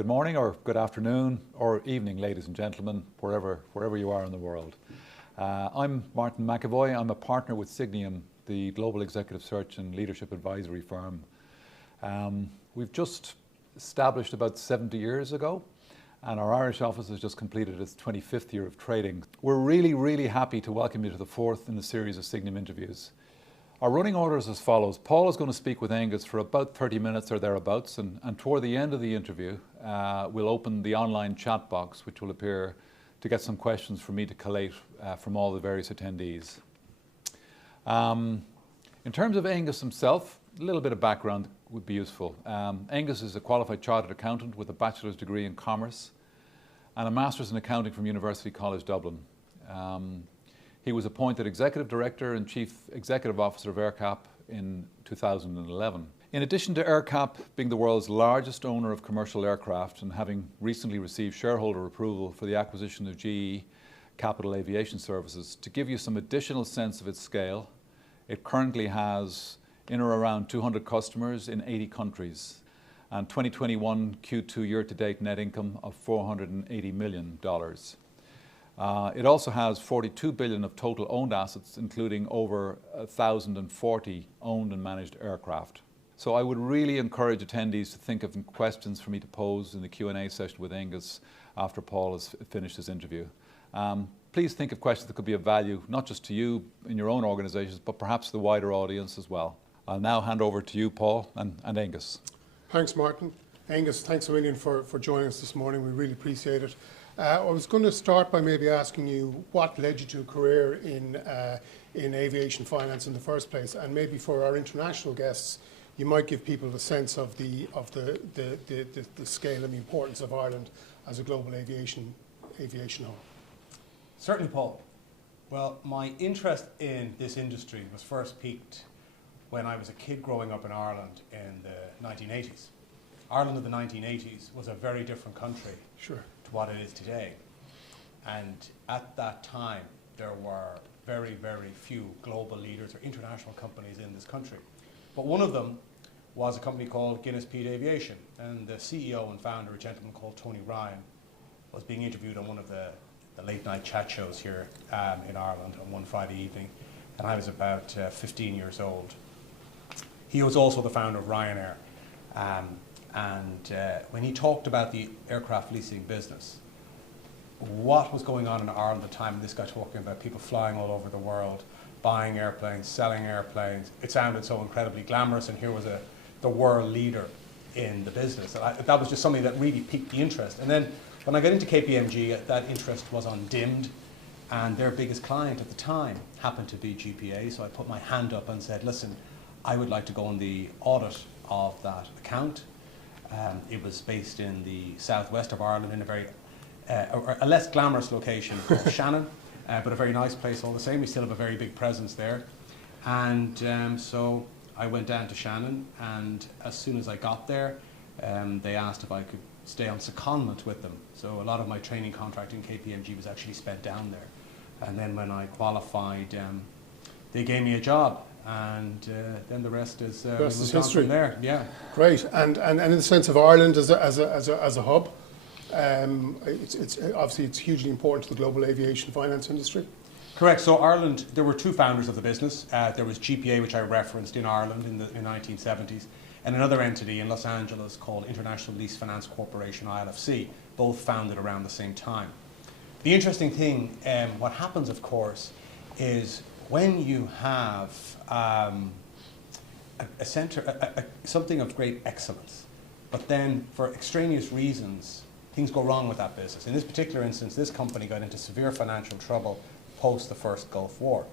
Good morning or good afternoon or evening, ladies and gentlemen, wherever you are in the world. I'm Martin McAvoy. I'm a partner with Signium, the global executive search and leadership advisory firm. We've just established about 70 years ago, and our Irish office has just completed its 25th year of trading. We're really happy to welcome you to the fourth in the series of Signium interviews. Our running order is as follows. Paul is going to speak with Aengus for about 30 minutes or thereabouts, and toward the end of the interview, we'll open the online chat box, which will appear to get some questions for me to collate from all the various attendees. In terms of Aengus himself, a little bit of background would be useful. Aengus is a qualified chartered accountant with a bachelor's degree in commerce and a master's in accounting from University College Dublin. He was appointed Executive Director and Chief Executive Officer of AerCap in 2011. In addition to AerCap being the world's largest owner of commercial aircraft and having recently received shareholder approval for the acquisition of GE Capital Aviation Services, to give you some additional sense of its scale, it currently has in or around 200 customers in 80 countries, and 2021 Q2 year-to-date net income of $480 million. It also has 42 billion of total owned assets, including over 1,040 owned and managed aircraft. So I would really encourage attendees to think of questions for me to pose in the Q&A session with Aengus after Paul has finished his interview. Please think of questions that could be of value, not just to you in your own organizations, but perhaps the wider audience as well. I'll now hand over to you, Paul, and Aengus. Thanks, Martin. Aengus, thanks a million for joining us this morning. We really appreciate it. I was going to start by maybe asking you what led you to a career in aviation finance in the first place, and maybe for our international guests, you might give people a sense of the scale and the importance of Ireland as a global aviation hub. Certainly, Paul. Well, my interest in this industry was first piqued when I was a kid growing up in Ireland in the 1980s. Ireland of the 1980s was a very different country. Sure. To what it is today. And at that time, there were very few global leaders or international companies in this country. But one of them was a company called Guinness Peat Aviation. And the CEO and founder, a gentleman called Tony Ryan, was being interviewed on one of the late night chat shows here in Ireland on one Friday evening. And I was about 15 years old. He was also the founder of Ryanair. When he talked about the aircraft leasing business, what was going on in Ireland at the time, and this guy talking about people flying all over the world, buying airplanes, selling airplanes, it sounded so incredibly glamorous, and here was the world leader in the business. And that was just something that really piqued the interest. And then when I got into KPMG, that interest was undimmed, and their biggest client at the time happened to be GPA, so I put my hand up and said, listen, I would like to go on the audit of that account. It was based in the southwest of Ireland in a very a less glamorous location called Shannon, but a very nice place all the same. We still have a very big presence there. And so I went down to Shannon, and as soon as I got there, they asked if I could stay on secondment with them. So a lot of my training contract in KPMG was actually spent down there. And then when I qualified, they gave me a job. And then the rest is history. From there. Yeah, great. And in the sense of Ireland as a hub, it's obviously it's hugely important to the global aviation finance industry. Correct. So Ireland, there were two founders of the business. There was GPA, which I referenced in Ireland in the 1970s, and another entity in Los Angeles called International Lease Finance Corporation, ILFC, both founded around the same time. The interesting thing, what happens, of course, is when you have a center, something of great excellence, but then for extraneous reasons, things go wrong with that business. In this particular instance, this company got into severe financial trouble post the first Gulf War.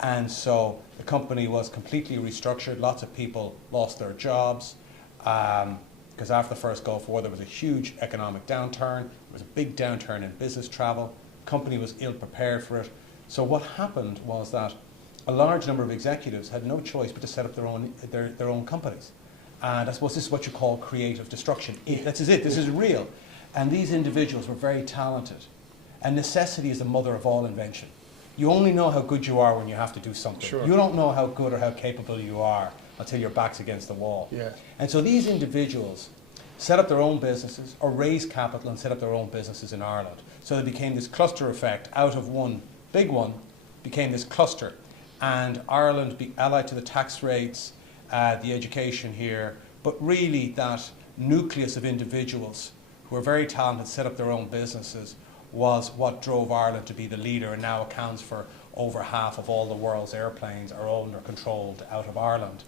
And so the company was completely restructured. Lots of people lost their jobs because after the first Gulf War, there was a huge economic downturn. There was a big downturn in business travel. The company was ill prepared for it. So what happened was that a large number of executives had no choice but to set up their own companies. And I suppose this is what you call creative destruction. This is it. This is real. And these individuals were very talented. And necessity is the mother of all invention. You only know how good you are when you have to do something. Sure. You don't know how good or how capable you are until your back's against the wall. Yeah. And so these individuals set up their own businesses or raise capital and set up their own businesses in Ireland. So there became this cluster effect out of one big one, became this cluster. And Ireland, allied to the tax rates, the education here, but really that nucleus of individuals who are very talented, set up their own businesses, was what drove Ireland to be the leader and now accounts for over half of all the world's airplanes are owned or controlled out of Ireland.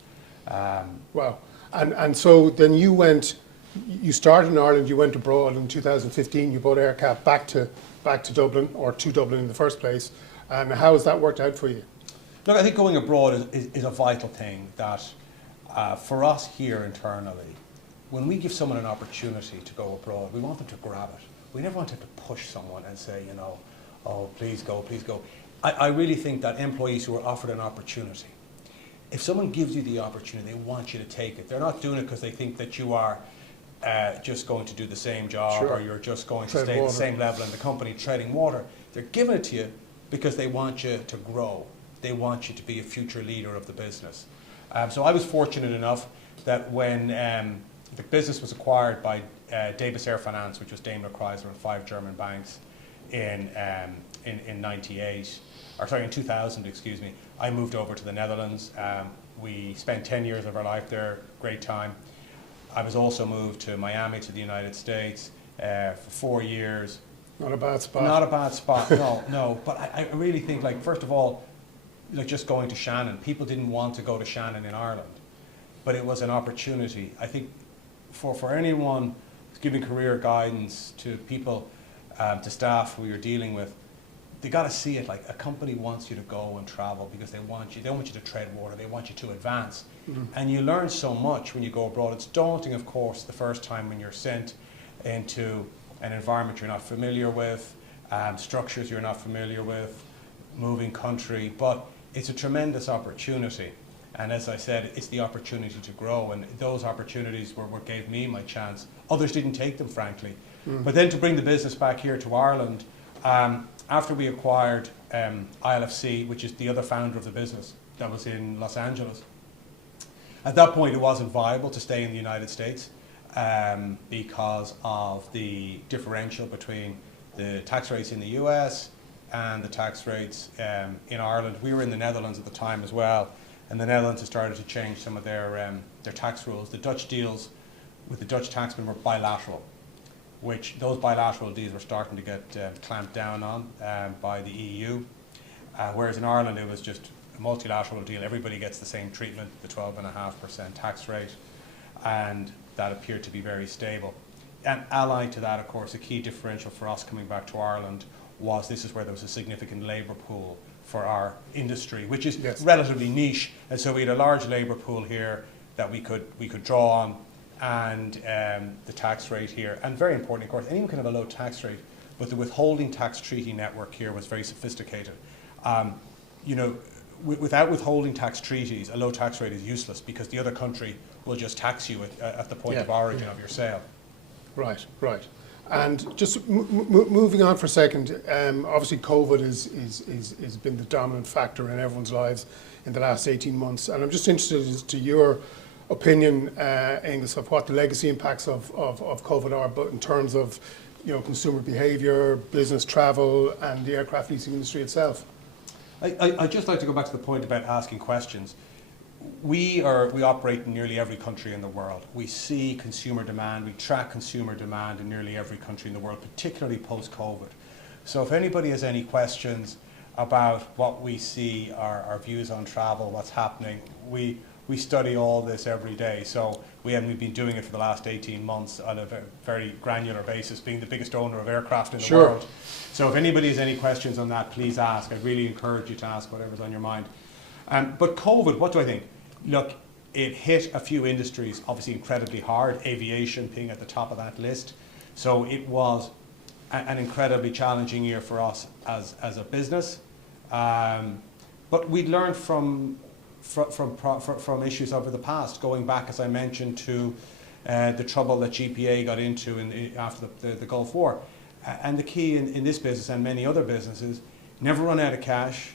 Wow. And so then you started in Ireland, you went abroad in 2015, you brought AerCap back to Dublin, or to Dublin in the first place. And how has that worked out for you? Look, I think going abroad is a vital thing that for us here internally, when we give someone an opportunity to go abroad, we want them to grab it. We never want them to push someone and say, you know, oh, please go, please go. I really think that employees who are offered an opportunity, if someone gives you the opportunity, they want you to take it. They're not doing it because they think that you are just going to do the same job, sure, or you're just going to stay at the same level in the company treading water. They're giving it to you because they want you to grow. They want you to be a future leader of the business. So I was fortunate enough that when the business was acquired by debis AerFinance, which was Daimler Chrysler and 5 German banks in 2000, excuse me, I moved over to the Netherlands. We spent 10 years of our life there, great time. I was also moved to Miami, to the United States, for 4 years. Not a bad spot. Not a bad spot, no. But I really think, like, first of all, like just going to Shannon, people didn't want to go to Shannon in Ireland, but it was an opportunity. I think for anyone who's giving career guidance to people, to staff who you're dealing with, they got to see it like a company wants you to go and travel because they want you to tread water, they want you to advance. Mm-hmm. And you learn so much when you go abroad. It's daunting, of course, the first time when you're sent into an environment you're not familiar with, structures you're not familiar with, moving country, but it's a tremendous opportunity. And as I said, it's the opportunity to grow, and those opportunities were what gave me my chance. Others didn't take them, frankly. Mm. But then to bring the business back here to Ireland, after we acquired ILFC, which is the other founder of the business that was in Los Angeles, at that point it wasn't viable to stay in the United States because of the differential between the tax rates in the US and the tax rates in Ireland. We were in the Netherlands at the time as well, and the Netherlands has started to change some of their tax rules. The Dutch deals with the Dutch taxmen were bilateral, which those bilateral deals were starting to get clamped down on by the EU, whereas in Ireland it was just a multilateral deal. Everybody gets the same treatment, the 12.5% tax rate, and that appeared to be very stable. And allied to that, of course, a key differential for us coming back to Ireland was this is where there was a significant labour pool for our industry, which is relatively niche, and so we had a large labour pool here that we could draw on, and the tax rate here, and very important, of course, anyone can have a low tax rate, but the withholding tax treaty network here was very sophisticated. Without withholding tax treaties, a low tax rate is useless because the other country will just tax you at the point of origin of your sale. Right. And just moving on for a second, obviously COVID has been the dominant factor in everyone's lives in the last 18 months, and I'm just interested as to your opinion, Aengus, of what the legacy impacts of COVID are, but in terms of consumer behaviour, business travel, and the aircraft leasing industry itself. I'd just like to go back to the point about asking questions. We operate in nearly every country in the world. We see consumer demand, we track consumer demand in nearly every country in the world, particularly post-COVID. So if anybody has any questions about what we see, our views on travel, what's happening, we study all this every day. So we've been doing it for the last 18 months on a very granular basis, being the biggest owner of aircraft in the world. So if anybody has any questions on that, please ask. I'd really encourage you to ask whatever's on your mind. But COVID, what do I think? Look, it hit a few industries obviously incredibly hard, aviation being at the top of that list. So it was an incredibly challenging year for us as a business. But we learned from issues over the past, going back, as I mentioned, to the trouble that GPA got into after the Gulf War. And the key in this business and many other businesses, never run out of cash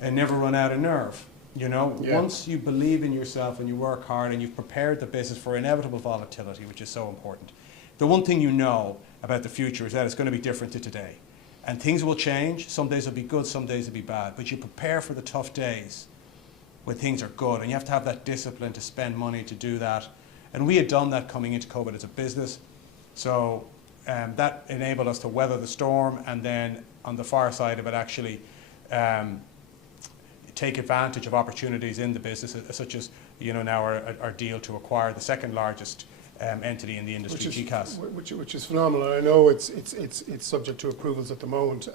and never run out of nerve. You know, Yeah. once you believe in yourself and you work hard and you've prepared the business for inevitable volatility, which is so important, the one thing you know about the future is that it's going to be different to today. And things will change. Some days will be good, some days will be bad. But you prepare for the tough days when things are good. And you have to have that discipline to spend money to do that. And we had done that coming into COVID as a business. So that enabled us to weather the storm. And then on the far side of it, actually take advantage of opportunities in the business, such as, you know, now our deal to acquire the second largest entity in the industry, GCAS. Which is phenomenal. I know it's subject to approvals at the moment,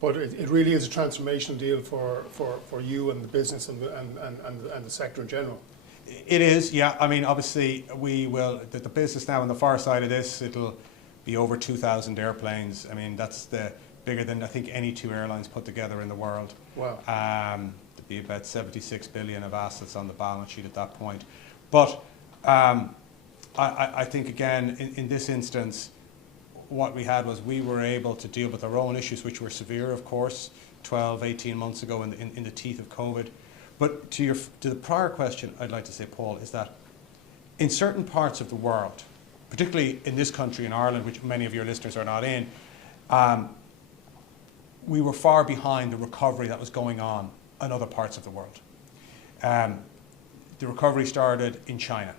but it really is a transformational deal for you and the business and the sector in general. It is, yeah. I mean, obviously, we will, the business now on the far side of this, it'll be over 2,000 airplanes. I mean, that's bigger than I think any two airlines put together in the world. Wow. There'd be about 76 billion of assets on the balance sheet at that point. But I think, again, in this instance, what we had was we were able to deal with our own issues, which were severe, of course, 12, 18 months ago in the teeth of COVID. But to the prior question, I'd like to say, Paul, is that in certain parts of the world, particularly in this country, in Ireland, which many of your listeners are not in, we were far behind the recovery that was going on in other parts of the world. The recovery started in China.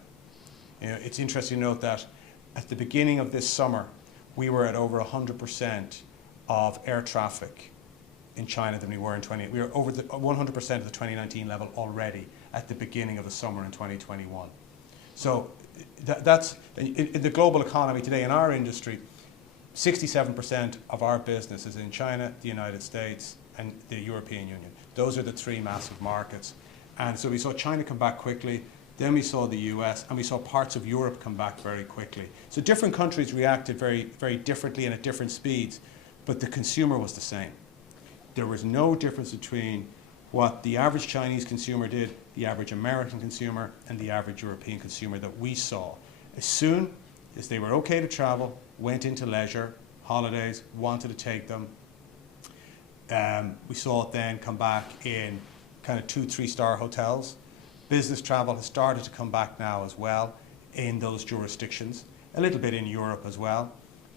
You know, it's interesting to note that at the beginning of this summer, we were at over 100% of air traffic in China than we were in we were over 100% of the 2019 level already at the beginning of the summer in 2021. So that's in the global economy today. In our industry, 67% of our business is in China, the United States, and the European Union. Those are the three massive markets. And so we saw China come back quickly, then we saw the US, and we saw parts of Europe come back very quickly. So different countries reacted very, very differently and at different speeds, but the consumer was the same. There was no difference between what the average Chinese consumer did, the average American consumer, and the average European consumer that we saw. As soon as they were okay to travel, went into leisure, holidays, wanted to take them, we saw it then come back in kind of 2-3 star hotels. Business travel has started to come back now as well in those jurisdictions, a little bit in Europe as well,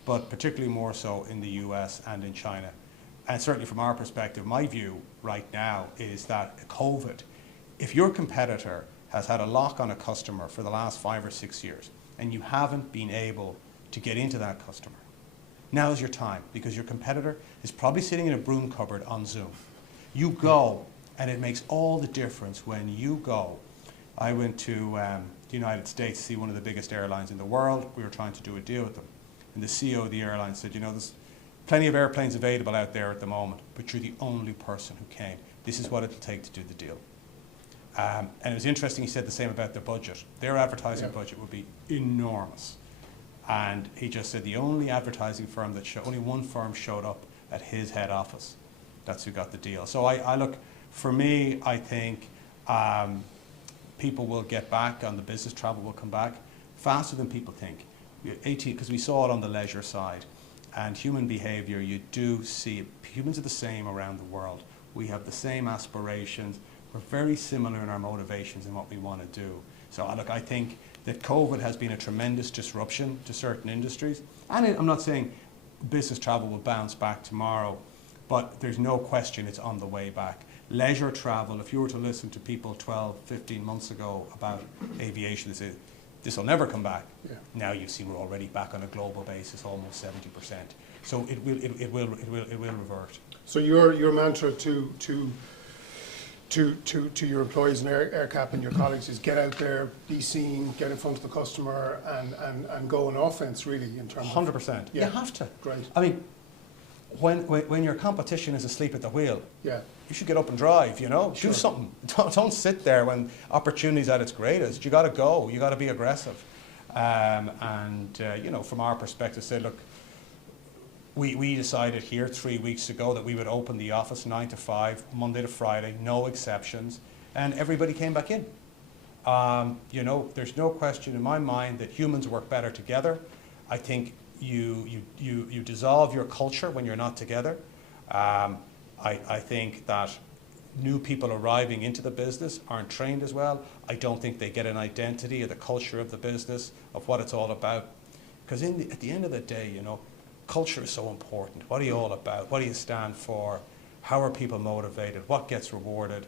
but particularly more so in the US and in China. And certainly from our perspective, my view right now is that COVID, if your competitor has had a lock on a customer for the last 5 or 6 years and you haven't been able to get into that customer, now is your time, because your competitor is probably sitting in a broom cupboard on Zoom. You go, and it makes all the difference when you go. I went to the United States to see one of the biggest airlines in the world. We were trying to do a deal with them. And the CEO of the airline said, you know, there's plenty of airplanes available out there at the moment, but you're the only person who came. This is what it'll take to do the deal. And it was interesting, he said the same about their budget. Their advertising budget would be enormous. And he just said the only advertising firm only one firm showed up at his head office. That's who got the deal. So I look, for me, I think people will get back on the business travel, will come back faster than people think. Because we saw it on the leisure side. And human behavior, you do see, humans are the same around the world. We have the same aspirations. We're very similar in our motivations and what we want to do. So look, I think that COVID has been a tremendous disruption to certain industries. And I'm not saying business travel will bounce back tomorrow, but there's no question it's on the way back. Leisure travel, if you were to listen to people 12, 15 months ago about aviation, they say, this will never come back. Yeah. Now you've seen we're already back on a global basis, almost 70%. So it will revert. So your mantra to your employees in AerCap and your colleagues is get out there, be seen, get in front of the customer, and go on offense, really, in terms 100%. Yeah. You have to. Great. I mean, when your competition is asleep at the wheel, yeah, you should get up and drive, you know, sure. Do something. Don't sit there when opportunity's at its greatest. You got to go. You got to be aggressive. You know, from our perspective, say, look, we decided here 3 weeks ago that we would open the office 9 to 5, Monday to Friday, no exceptions, and everybody came back in. You know, there's no question in my mind that humans work better together. I think you dissolve your culture when you're not together. I think that new people arriving into the business aren't trained as well. I don't think they get an identity of the culture of the business, of what it's all about. Because at the end of the day, you know, culture is so important. What are you all about? What do you stand for? How are people motivated? What gets rewarded?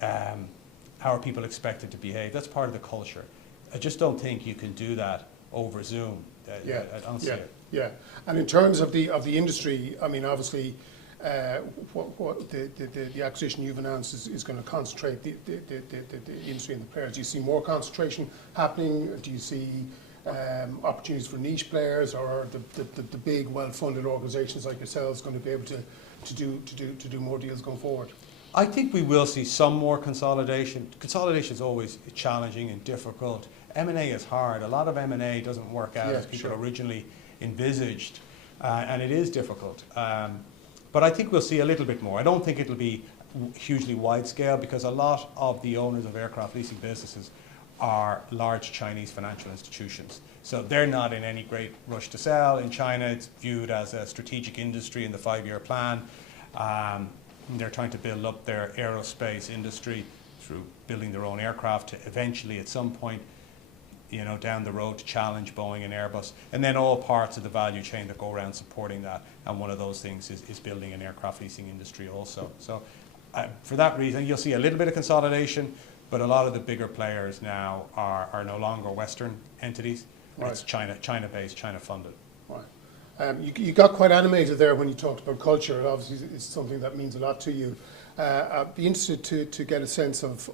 How are people expected to behave? That's part of the culture. I just don't think you can do that over Zoom. I don't see it. Yeah, and in terms of the industry, I mean, obviously, what the acquisition you've announced is going to concentrate the industry and the players. Do you see more concentration happening? Do you see opportunities for niche players, or are the big, well-funded organisations like yourselves going to be able to do more deals going forward? I think we will see some more consolidation. Consolidation is always challenging and difficult. M&A is hard. A lot of M&A doesn't work out as people originally envisaged, and it is difficult. But I think we'll see a little bit more. I don't think it'll be hugely wide scale, because a lot of the owners of aircraft leasing businesses are large Chinese financial institutions. So they're not in any great rush to sell. In China, it's viewed as a strategic industry in the 5-year plan. They're trying to build up their aerospace industry through building their own aircraft to eventually, at some point, you know, down the road, to challenge Boeing and Airbus, and then all parts of the value chain that go around supporting that. And one of those things is building an aircraft leasing industry also. So for that reason, you'll see a little bit of consolidation, but a lot of the bigger players now are no longer Western entities. Right. It's China-based, China-funded. Right. You got quite animated there when you talked about culture. Obviously, it's something that means a lot to you. I'd be interested to get a sense of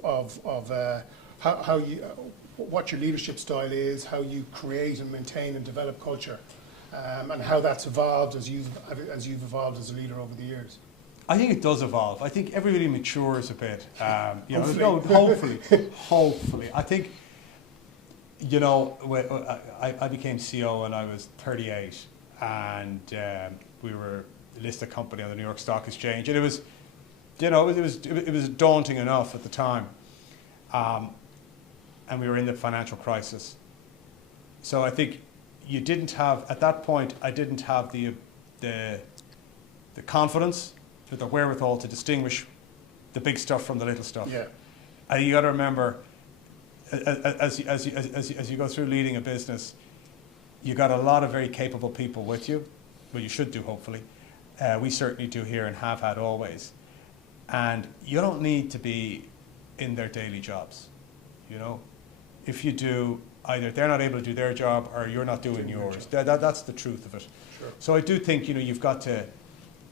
how you, what your leadership style is, how you create and maintain and develop culture, and how that's evolved as you've evolved as a leader over the years. I think it does evolve. I think everybody matures a bit. You know, hopefully. Hopefully. I think, you know, I became CEO when I was 38, and we were a listed company on the New York Stock Exchange, and it was, you know, it was daunting enough at the time, and we were in the financial crisis. So I think you didn't have, at that point, I didn't have the confidence, the wherewithal to distinguish the big stuff from the little stuff. Yeah. And you got to remember, as you go through leading a business, you got a lot of very capable people with you. Well, you should do, hopefully. We certainly do here and have had always. And you don't need to be in their daily jobs. You know, if you do, either they're not able to do their job or you're not doing yours. That's the truth of it. Sure. So I do think, you know, you've got to,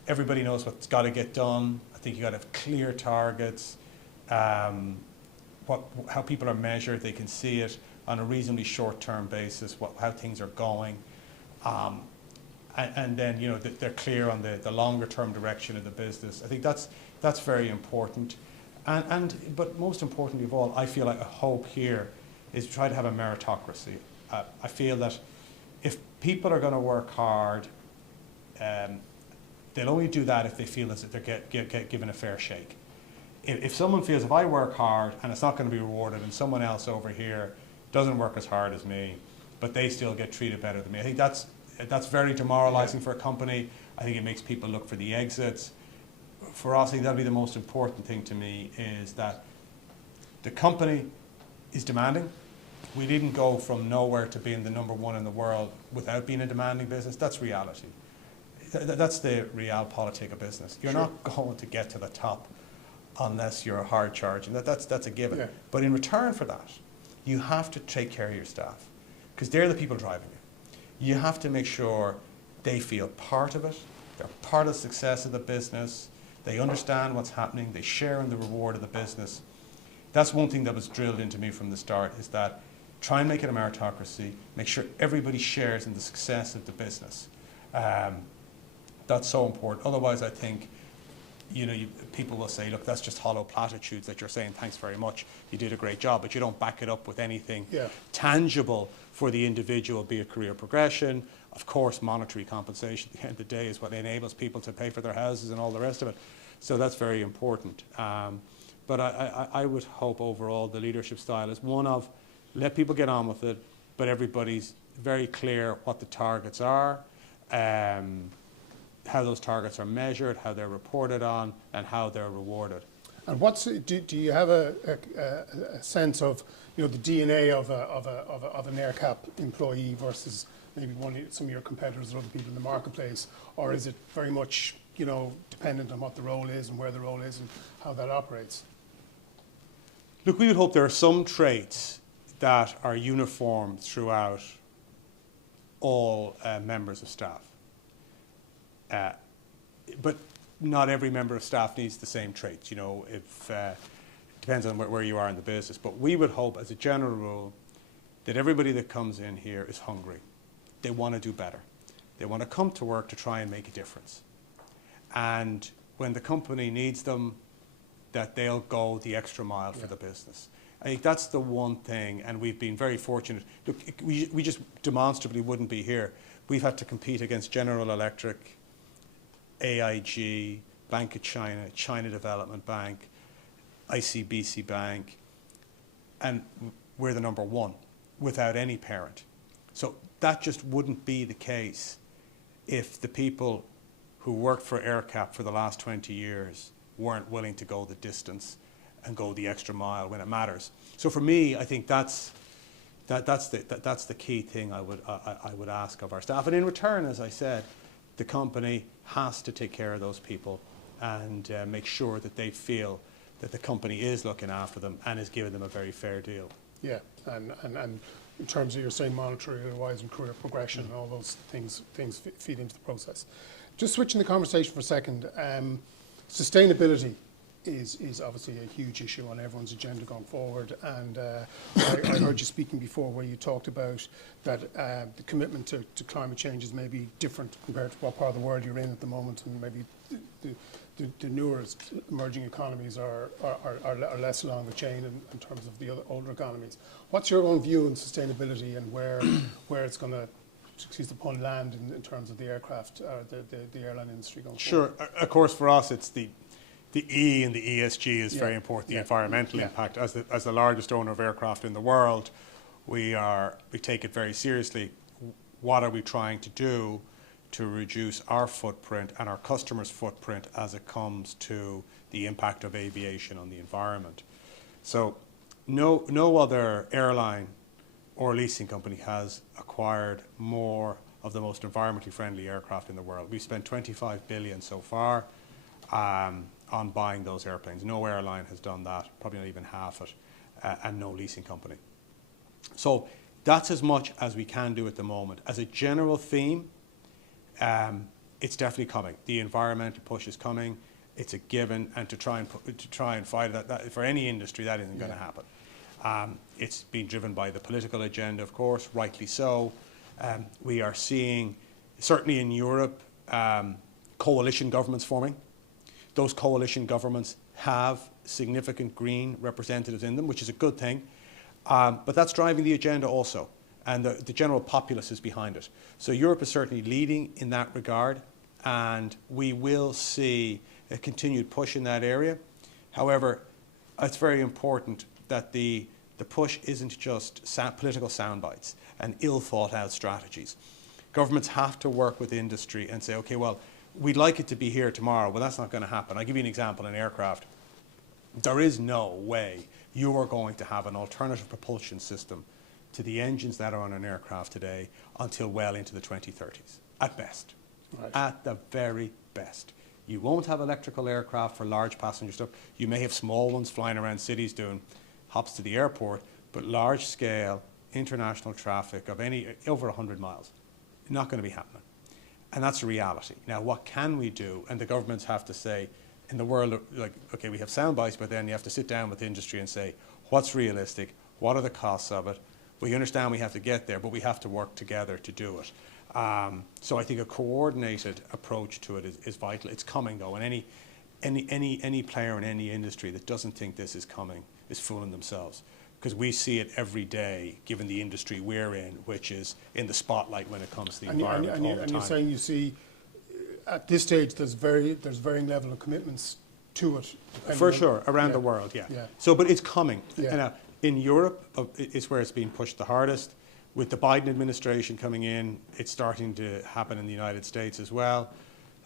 everybody knows what's got to get done. I think you've got to have clear targets, how people are measured, they can see it on a reasonably short-term basis, how things are going. And then, you know, they're clear on the longer-term direction of the business. I think that's very important. But most importantly of all, I feel like a hope here is to try to have a meritocracy. I feel that if people are going to work hard, they'll only do that if they feel as if they're get given a fair shake. If someone feels, if I work hard and it's not going to be rewarded, and someone else over here doesn't work as hard as me, but they still get treated better than me, I think that's very demoralizing for a company. I think it makes people look for the exits. For us, I think that'll be the most important thing to me, is that the company is demanding. We didn't go from nowhere to being the #1 in the world without being a demanding business. That's reality. That's the realpolitik of business. You're Sure. not going to get to the top unless you're hard charging. That's a given. Yeah. But in return for that, you have to take care of your staff, because they're the people driving it. You have to make sure they feel part of it. They're part of the success of the business. They understand what's happening. They share in the reward of the business. That's one thing that was drilled into me from the start, is that try and make it a meritocracy. Make sure everybody shares in the success of the business. That's so important. Otherwise, I think, you know, people will say, look, that's just hollow platitudes that you're saying, thanks very much, you did a great job, but you don't back it up with anything tangible for the individual, be it career progression. Of course, monetary compensation at the end of the day is what enables people to pay for their houses and all the rest of it. So that's very important. But I would hope overall the leadership style is one of, let people get on with it, but everybody's very clear what the targets are, how those targets are measured, how they're reported on, and how they're rewarded. And do you have a sense of, you know, the DNA of an AerCap employee versus maybe some of your competitors or other people in the marketplace, or is it very much, you know, dependent on what the role is and where the role is and how that operates? Look, we would hope there are some traits that are uniform throughout all members of staff. But not every member of staff needs the same traits. You know, if depends on where you are in the business. But we would hope, as a general rule, that everybody that comes in here is hungry. They want to do better. They want to come to work to try and make a difference. And when the company needs them, that they'll go the extra mile for the business. I think that's the one thing, and we've been very fortunate. Look, we just demonstrably wouldn't be here. We've had to compete against General Electric, AIG, Bank of China, China Development Bank, ICBC Bank, and we're the number one without any parent. So that just wouldn't be the case if the people who worked for AerCap for the last 20 years weren't willing to go the distance and go the extra mile when it matters. So for me, I think that's the key thing I would ask of our staff. And in return, as I said, the company has to take care of those people and make sure that they feel that the company is looking after them and is giving them a very fair deal. Yeah, and in terms of, you're saying, monetary-wise and career progression and all those things feed into the process. Just switching the conversation for a second, sustainability is obviously a huge issue on everyone's agenda going forward, and I heard you speaking before where you talked about that the commitment to climate change is maybe different compared to what part of the world you're in at the moment, and maybe the newer emerging economies are less along the chain in terms of the other older economies. What's your own view on sustainability and where it's going to, excuse the pun, land in terms of the aircraft, the airline industry going forward? Sure. Of course, for us, it's the E in the ESG is very important, the environmental impact. As the largest owner of aircraft in the world, we take it very seriously. What are we trying to do to reduce our footprint and our customers' footprint as it comes to the impact of aviation on the environment? So no other airline or leasing company has acquired more of the most environmentally friendly aircraft in the world. We've spent $25 billion so far on buying those airplanes. No airline has done that, probably not even half it, and no leasing company. So that's as much as we can do at the moment. As a general theme, it's definitely coming. The environmental push is coming. It's a given, and to try and fight that for any industry, that isn't going to happen. It's been driven by the political agenda, of course, rightly so. We are seeing, certainly in Europe, coalition governments forming. Those coalition governments have significant green representatives in them, which is a good thing. But that's driving the agenda also, and the general populace is behind it. So Europe is certainly leading in that regard, and we will see a continued push in that area. However, it's very important that the push isn't just political sound bites and ill-thought-out strategies. Governments have to work with industry and say, okay, well, we'd like it to be here tomorrow. Well, that's not going to happen. I'll give you an example in aircraft. There is no way you are going to have an alternative propulsion system to the engines that are on an aircraft today until well into the 2030s, at best. Right. At the very best. You won't have electrical aircraft for large passenger stuff. You may have small ones flying around cities doing hops to the airport, but large-scale international traffic of over 100 miles, not going to be happening. And that's a reality. Now, what can we do? And the governments have to say, in the world, like, okay, we have sound bites, but then you have to sit down with the industry and say, what's realistic? What are the costs of it? We understand we have to get there, but we have to work together to do it. So I think a coordinated approach to it is vital. It's coming, though, and any player in any industry that doesn't think this is coming is fooling themselves, because we see it every day, given the industry we're in, which is in the spotlight when it comes to the environment all the time. And you're saying you see, at this stage, there's varying level of commitments to it. For sure, around the world, yeah. So, but it's coming. Yeah. In Europe, it's where it's being pushed the hardest. With the Biden administration coming in, it's starting to happen in the United States as well.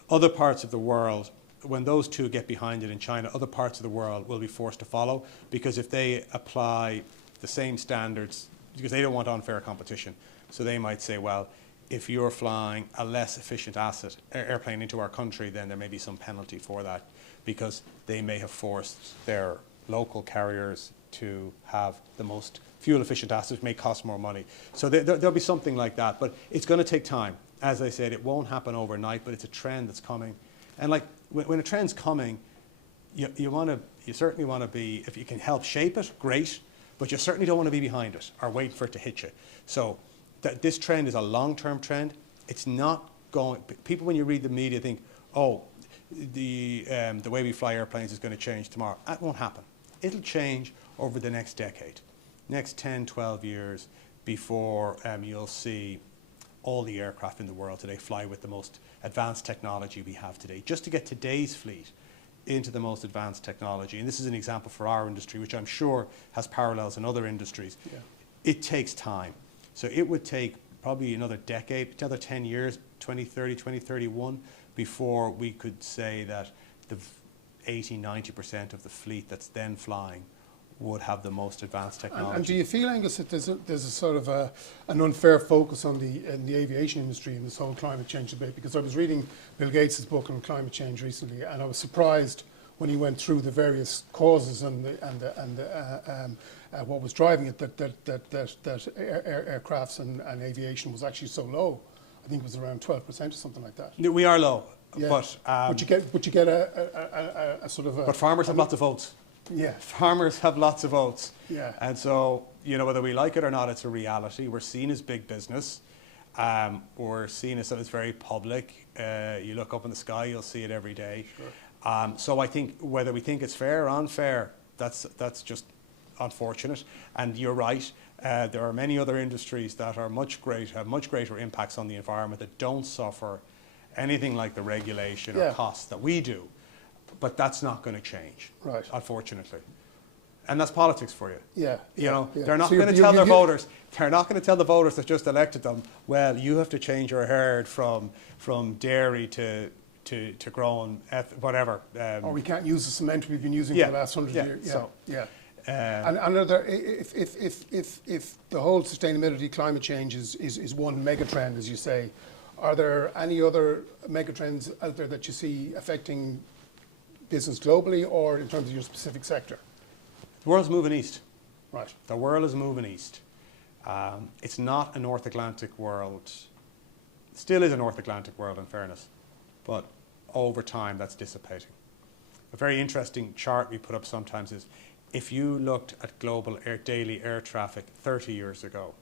Other parts of the world, when those two get behind it in China, other parts of the world will be forced to follow, because if they apply the same standards, because they don't want unfair competition, so they might say, well, if you're flying a less efficient airplane into our country, then there may be some penalty for that, because they may have forced their local carriers to have the most fuel-efficient assets, which may cost more money. So there'll be something like that, but it's going to take time. As I said, it won't happen overnight, but it's a trend that's coming. And like when a trend's coming, you certainly want to be, if you can help shape it, great, but you certainly don't want to be behind it or wait for it to hit you. So this trend is a long-term trend. It's not going, people when you read the media think, oh, the way we fly airplanes is going to change tomorrow. That won't happen. It'll change over the next decade, next 10, 12 years, before you'll see all the aircraft in the world today fly with the most advanced technology we have today. Just to get today's fleet into the most advanced technology, and this is an example for our industry, which I'm sure has parallels in other industries, it takes time. So it would take probably another decade, another 10 years, 2030, 2031, before we could say that the 80, 90% of the fleet that's then flying would have the most advanced technology. And do you feel, Aengus, that there's a sort of an unfair focus on the aviation industry in this whole climate change debate? Because I was reading Bill Gates' book on climate change recently, and I was surprised when he went through the various causes and what was driving it, that aircrafts and aviation was actually so low. I think it was around 12% or something like that. We are low, yeah. but you get a sort of a... But farmers have lots of votes. Yeah. Farmers have lots of votes. Yeah. And so, whether we like it or not, it's a reality. We're seen as big business. We're seen as something that's very public. You look up in the sky, you'll see it every day. Sure. So I think whether we think it's fair or unfair, that's just unfortunate. And you're right. There are many other industries that are have much greater impacts on the environment that don't suffer anything like the regulation or costs that we do. But that's not going to change, right? Unfortunately, and that's politics for you. Yeah. They're not going to tell their voters. They're not going to tell the voters that just elected them, well, you have to change your herd from dairy to growing whatever. Or we can't use the cement we've been using for the last 100 years. So, and another, if the whole sustainability, climate change is one megatrend, as you say, are there any other megatrends out there that you see affecting business globally or in terms of your specific sector? The world's moving east. Right. The world is moving east. It's not a North Atlantic world. It still is a North Atlantic world, in fairness, but over time that's dissipating. A very interesting chart we put up sometimes is if you looked at global daily air traffic 30 years ago,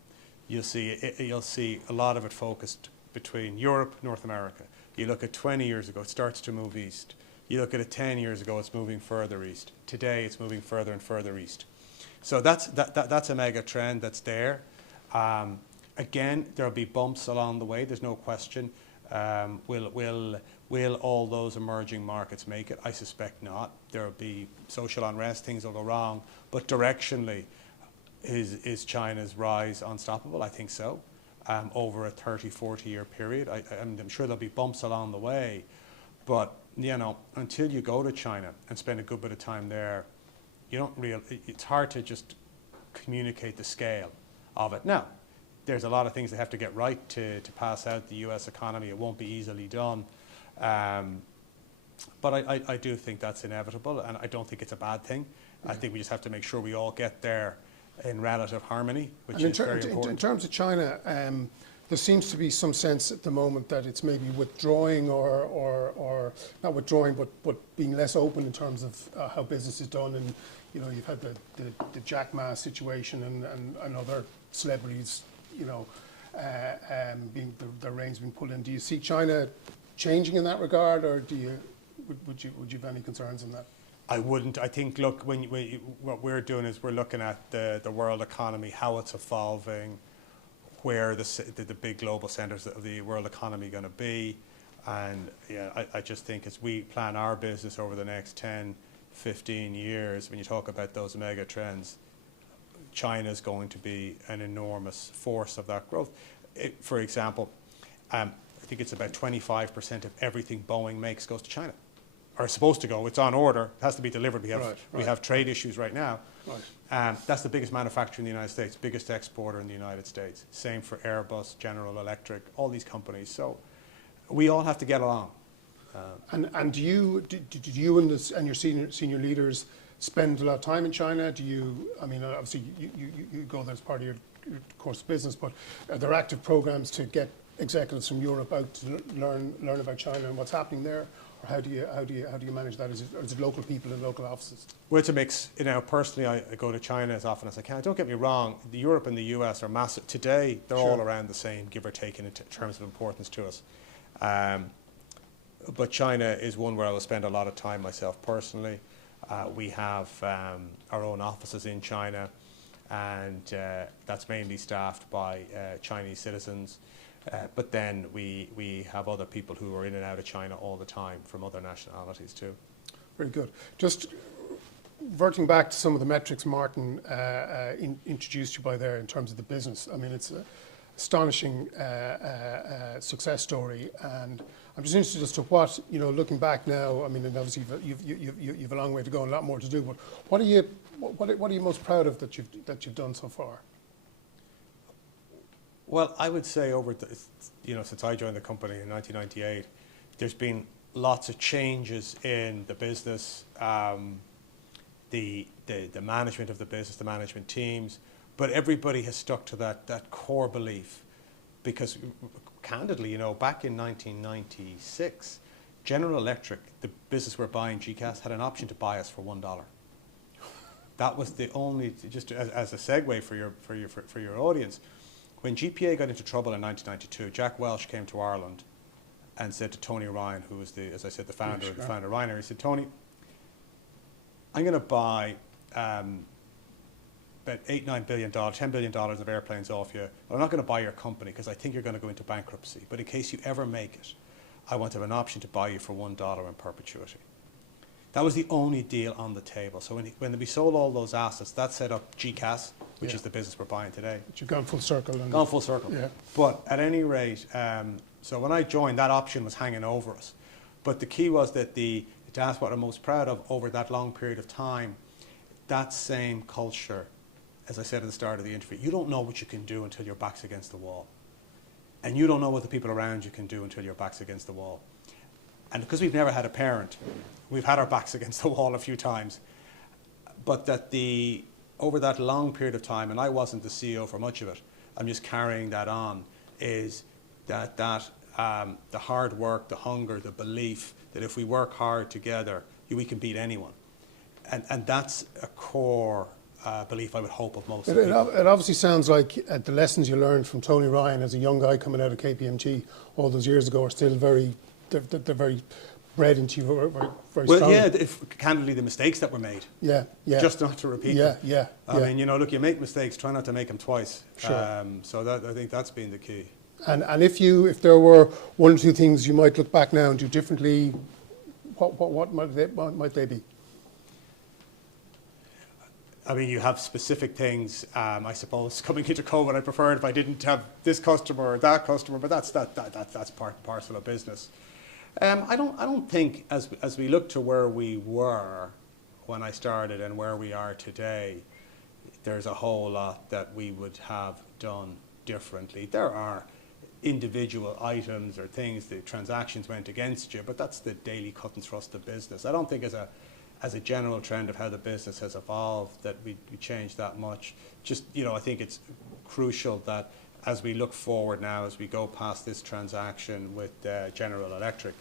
you'll see a lot of it focused between Europe, North America. You look at 20 years ago, it starts to move east. You look at it 10 years ago, it's moving further east. Today, it's moving further and further east. So that's a mega trend that's there. Again, there'll be bumps along the way. There's no question. Will all those emerging markets make it? I suspect not. There'll be social unrest. Things will go wrong. But directionally, is China's rise unstoppable? I think so. Over a 30, 40-year period, I'm sure there'll be bumps along the way. But until you go to China and spend a good bit of time there, it's hard to just communicate the scale of it. Now, there's a lot of things they have to get right to pass out the US economy. It won't be easily done. But I do think that's inevitable, and I don't think it's a bad thing. I think we just have to make sure we all get there in relative harmony, which is very important. In terms of China, there seems to be some sense at the moment that it's maybe withdrawing or not withdrawing, but being less open in terms of how business is done. And you've had the Jack Ma situation and other celebrities, being their reins being pulled in. Do you see China changing in that regard, or would you have any concerns on that? I wouldn't. I think, look, what we're doing is we're looking at the world economy, how it's evolving, where the big global centres of the world economy are going to be. And I just think as we plan our business over the next 10, 15 years, when you talk about those mega trends, China is going to be an enormous force of that growth. For example, I think it's about 25% of everything Boeing makes goes to China. or supposed to go. It's on order. It has to be delivered. We have trade issues right now. Right. That's the biggest manufacturer in the United States, biggest exporter in the United States. Same for Airbus, General Electric, all these companies. So we all have to get along. And do you and your senior leaders spend a lot of time in China? Do you? I mean, obviously you go there as part of your course of business, but are there active programs to get executives from Europe out to learn about China and what's happening there? Or how do you manage that? Is it local people in local offices? Well, it's a mix. You know, personally, I go to China as often as I can. Don't get me wrong. Europe and the US are massive. Today, they're all around the same, give or take, in terms of importance to us. But China is one where I will spend a lot of time myself personally. We have our own offices in China, and that's mainly staffed by Chinese citizens. But then we have other people who are in and out of China all the time from other nationalities too. Very good. Just reverting back to some of the metrics Martin introduced you by there in terms of the business. I mean, it's an astonishing success story, and I'm just interested as to what, you know, looking back now. I mean, and obviously you've a long way to go and a lot more to do. But what are you most proud of that you've done so far? Well, I would say since I joined the company in 1998, there's been lots of changes in the business, the management of the business, the management teams, but everybody has stuck to that core belief, because candidly, you know, back in 1996, General Electric, the business we're buying, GCAS, had an option to buy us for $1. That was the only, just as a segue for your audience. When GPA got into trouble in 1992, Jack Welch came to Ireland and said to Tony Ryan, who was the founder of Ryanair, he said, Tony, I'm going to buy about $8-9 billion, $10 billion of airplanes off you. But I'm not going to buy your company because I think you're going to go into bankruptcy. But in case you ever make it, I want to have an option to buy you for $1 in perpetuity. That was the only deal on the table. So when we sold all those assets, that set up GCAS, which is the business we're buying today. But you've gone full circle. Gone full circle. Yeah. But at any rate, so when I joined, that option was hanging over us. But the key was that to ask what I'm most proud of over that long period of time, that same culture, as I said at the start of the interview, you don't know what you can do until your back's against the wall. And you don't know what the people around you can do until your back's against the wall. And because we've never had a parent, we've had our backs against the wall a few times. But that over that long period of time, and I wasn't the CEO for much of it, I'm just carrying that on, is that the hard work, the hunger, the belief that if we work hard together, we can beat anyone. And that's a core belief I would hope of most people. It obviously sounds like the lessons you learned from Tony Ryan as a young guy coming out of KPMG all those years ago are still they're very bred into you very strongly. Well, yeah, candidly, the mistakes that were made. Yeah. Just not to repeat them. Yeah. I mean, you know, look, you make mistakes, try not to make them twice. Sure. So I think that's been the key. And if there were one or two things you might look back now and do differently, what might they be? I mean, you have specific things. I suppose coming into COVID, I preferred if I didn't have this customer or that customer, but that's part and parcel of business. I don't think as we look to where we were when I started and where we are today, there's a whole lot that we would have done differently. There are individual items or things, the transactions went against you, but that's the daily cut and thrust of business. I don't think as a general trend of how the business has evolved that we changed that much. Just, you know, I think it's crucial that as we look forward now, as we go past this transaction with General Electric,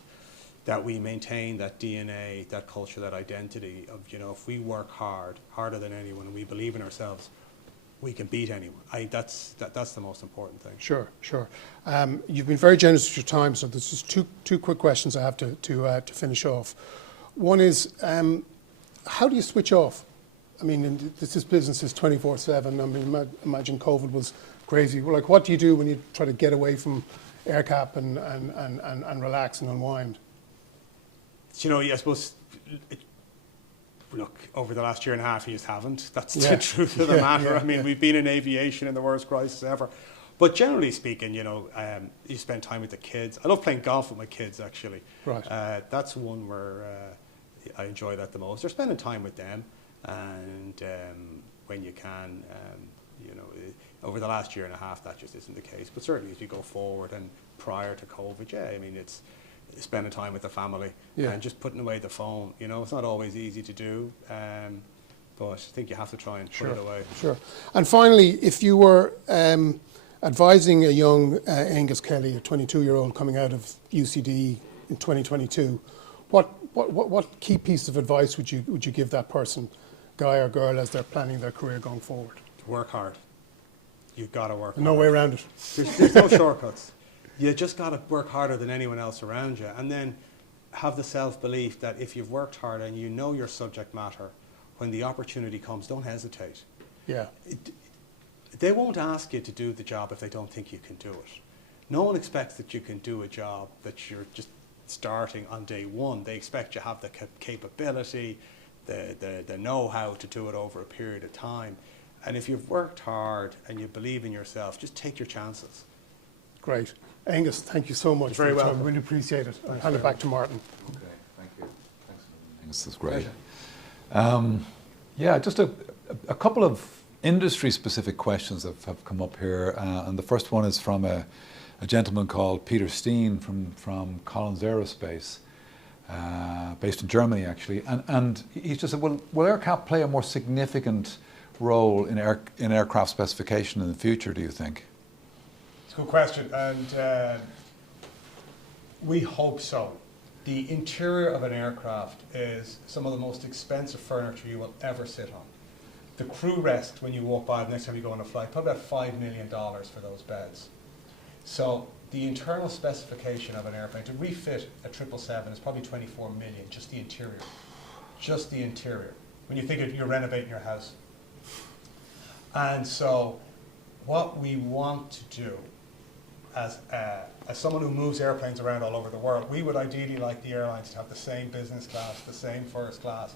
that we maintain that DNA, that culture, that identity of, you know, if we work harder than anyone, and we believe in ourselves, we can beat anyone. That's the most important thing. Sure. You've been very generous with your time, so there's just two quick questions I have to finish off. One is, how do you switch off? I mean, this business is 24/7. I mean, imagine COVID was crazy. Like, what do you do when you try to get away from AerCap and relax and unwind? You know, I suppose, look, over the last year and a half, you just haven't. That's the truth of the matter. I mean, we've been in aviation in the worst crisis ever. But generally speaking, you know, you spend time with the kids. I love playing golf with my kids, actually. Right. That's one where I enjoy that the most. Or spending time with them, and when you can, you know, over the last year and a half that just isn't the case. But certainly as you go forward and prior to COVID, yeah, I mean it's spending time with the family and just putting away the phone. You know, it's not always easy to do, but I think you have to try and put it away. Sure. And finally, if you were advising a young Aengus Kelly, a 22-year-old coming out of UCD in 2022, what key piece of advice would you give that person, guy or girl, as they're planning their career going forward? Work hard. You've got to work hard. No way around it. There's no shortcuts. You just got to work harder than anyone else around you, and then have the self-belief that if you've worked hard and you know your subject matter, when the opportunity comes, don't hesitate. Yeah. They won't ask you to do the job if they don't think you can do it. No one expects that you can do a job that you're just starting on day one. They expect you have the capability, the know-how to do it over a period of time. And if you've worked hard and you believe in yourself, just take your chances. Great. Aengus, thank you so much. Very well. Really appreciate it. I'll hand it back to Martin. Okay, thank you. Thanks. This is great. Yeah, just a couple of industry-specific questions that have come up here, and the first one is from a gentleman called Peter Steen from Collins Aerospace, based in Germany actually, and he's just said, will AerCap play a more significant role in aircraft specification in the future, do you think? It's a good question, and we hope so. The interior of an aircraft is some of the most expensive furniture you will ever sit on. The crew rest when you walk by the next time you go on a flight, probably about $5 million for those beds. So the internal specification of an airplane, to refit a 777 is probably $24 million, just the interior. Just the interior. When you think of you're renovating your house. And so what we want to do as someone who moves airplanes around all over the world, we would ideally like the airlines to have the same business class, the same first class.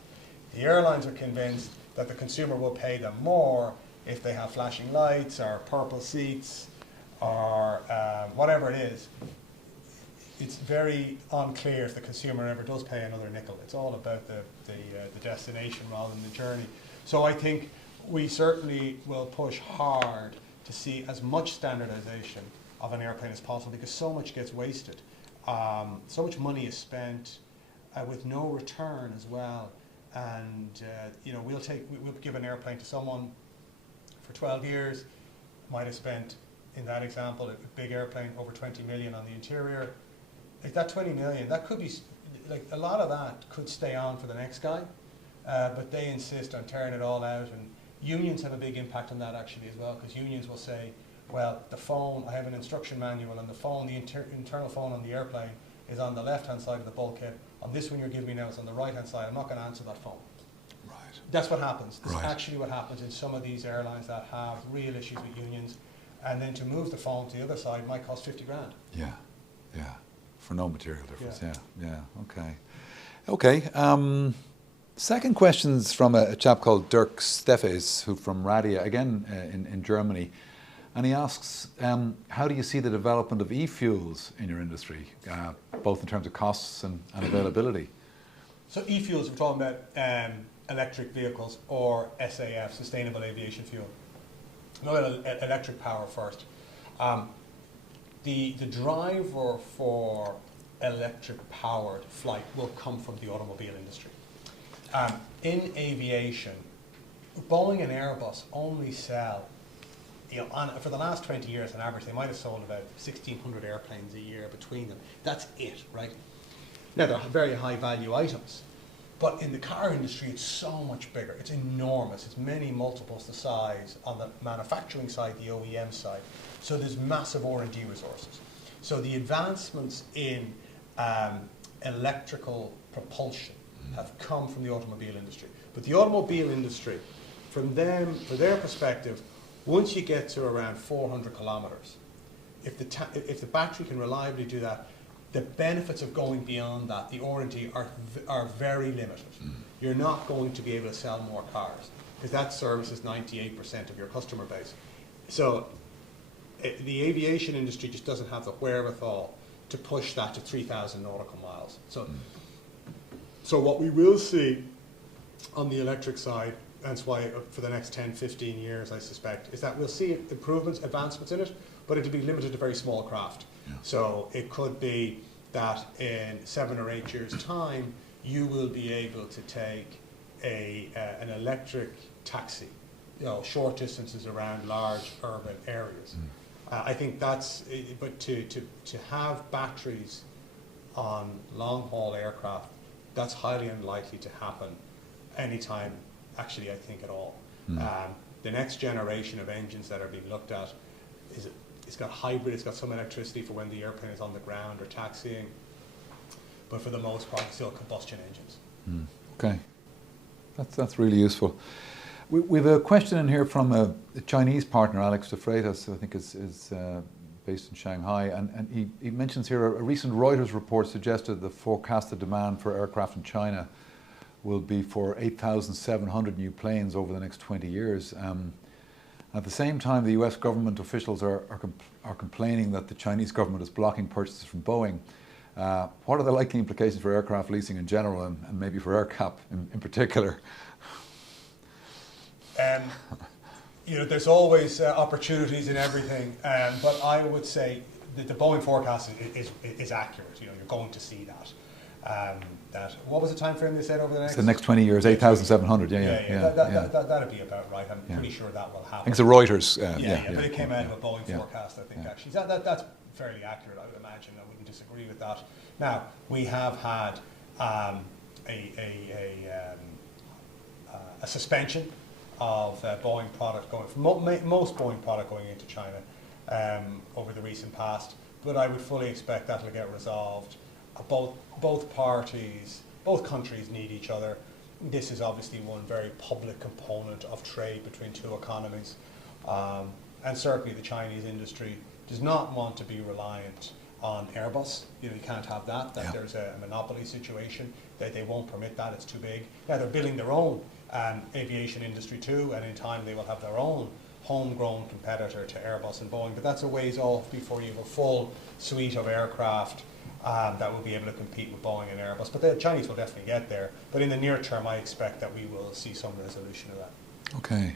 The airlines are convinced that the consumer will pay them more if they have flashing lights or purple seats or whatever it is. It's very unclear if the consumer ever does pay another nickel. It's all about the destination rather than the journey. So I think we certainly will push hard to see as much standardization of an airplane as possible, because so much gets wasted. So much money is spent with no return as well. And you know, we'll give an airplane to someone for 12 years, might have spent, in that example, a big airplane, over 20 million on the interior. Like that 20 million, that could be, like a lot of that could stay on for the next guy, but they insist on tearing it all out, and unions have a big impact on that actually as well, because unions will say, well, the phone, I have an instruction manual, and the phone, the internal phone on the airplane is on the left-hand side of the bulkhead. On this one you're giving me now, it's on the right-hand side. I'm not going to answer that phone. Right. That's what happens. That's right. actually what happens in some of these airlines that have real issues with unions. And then to move the phone to the other side might cost 50 grand. Yeah, yeah, for no material difference. Yeah. Okay. Okay. Second question's from a chap called Dirk Steffes, who from Radia, again in Germany. And he asks, how do you see the development of e-fuels in your industry, both in terms of costs and availability? So e-fuels, we're talking about electric vehicles or SAF, Sustainable Aviation Fuel. No, electric power first. The driver for electric-powered flight will come from the automobile industry. In aviation, Boeing and Airbus only sell, for the last 20 years on average, they might have sold about 1,600 airplanes a year between them. That's it, right? Now, they're very high-value items. But in the car industry, it's so much bigger. It's enormous. It's many multiples the size on the manufacturing side, the OEM side. So there's massive R&D resources. So the advancements in electrical propulsion have come from the automobile industry. But the automobile industry, from their perspective, once you get to around 400 kilometers, if the battery can reliably do that, the benefits of going beyond that, the R&D, are very limited. You're not going to be able to sell more cars, because that services 98% of your customer base. So the aviation industry just doesn't have the wherewithal to push that to 3,000 nautical miles. So So what we will see on the electric side, and that's why for the next 10, 15 years, I suspect, is that we'll see improvements, advancements in it, but it'll be limited to very small craft. Yeah. So it could be that in 7 or 8 years' time, you will be able to take an electric taxi, short distances around large urban areas. I think that's, but to have batteries on long-haul aircraft, that's highly unlikely to happen anytime, actually, I think at all. The next generation of engines that are being looked at it's got hybrid, it's got some electricity for when the airplane is on the ground or taxiing, but for the most part, still combustion engines. Okay, that's really useful. We have a question in here from a Chinese partner, Alex de Freitas, I think is based in Shanghai, and he mentions here a recent Reuters report suggested the forecasted demand for aircraft in China will be for 8,700 new planes over the next 20 years. At the same time, the US government officials are complaining that the Chinese government is blocking purchases from Boeing. What are the likely implications for aircraft leasing in general and maybe for AerCap in particular? There's always opportunities in everything, but I would say that the Boeing forecast is accurate. You're going to see that. What was the time frame they said over the next? It's the next 20 years, 8,700. That'd be about right. I'm pretty sure that will happen. I think it's a Reuters. But it came out of a Boeing forecast. I think actually that's fairly accurate. I would imagine. I wouldn't disagree with that. Now we have had a suspension of Boeing product going from most Boeing product going into China over the recent past, but I would fully expect that will get resolved. Both parties, both countries need each other. This is obviously one very public component of trade between two economies, and certainly the Chinese industry does not want to be reliant on Airbus. You can't have that. There's a monopoly situation. They won't permit that. It's too big. Now they're building their own aviation industry too, and in time they will have their own homegrown competitor to Airbus and Boeing, but that's a ways off before you have a full suite of aircraft that will be able to compete with Boeing and Airbus. But the Chinese will definitely get there, but in the near term I expect that we will see some resolution of that. Okay.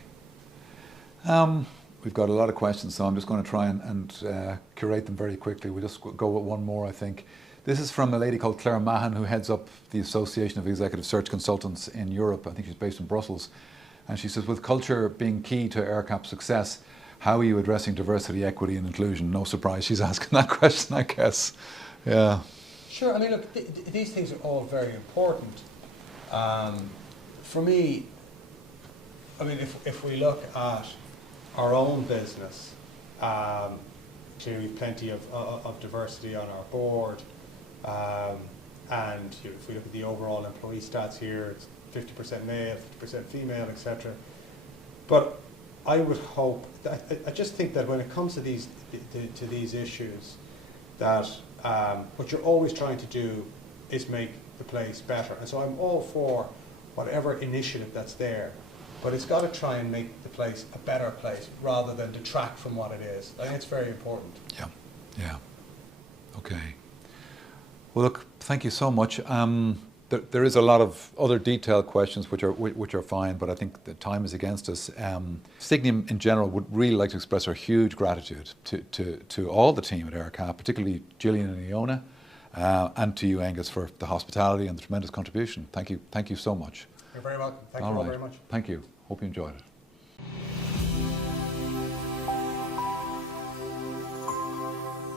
We've got a lot of questions, so I'm just going to try and curate them very quickly. We'll just go with one more, I think. This is from a lady called Claire Mahan, who heads up the Association of Executive Search Consultants in Europe. I think she's based in Brussels. And she says, with culture being key to AerCap's success, how are you addressing diversity, equity and inclusion? No surprise she's asking that question, I guess. Yeah. Sure. I mean, look, these things are all very important. For me, I mean, if we look at our own business, clearly plenty of diversity on our board. And if we look at the overall employee stats here, it's 50% male, 50% female, etc. But I would hope, I just think that when it comes to these issues, that what you're always trying to do is make the place better. And so I'm all for whatever initiative that's there, but it's got to try and make the place a better place rather than detract from what it is. I think it's very important. Yeah. Okay. Well, look, thank you so much. There is a lot of other detailed questions which are fine, but I think the time is against us. Signium in general would really like to express our huge gratitude to all the team at AerCap, particularly Gillian and Iona, and to you, Aengus, for the hospitality and the tremendous contribution. Thank you so much. You're very welcome. Thank you all very much. Thank you. Hope you enjoyed it.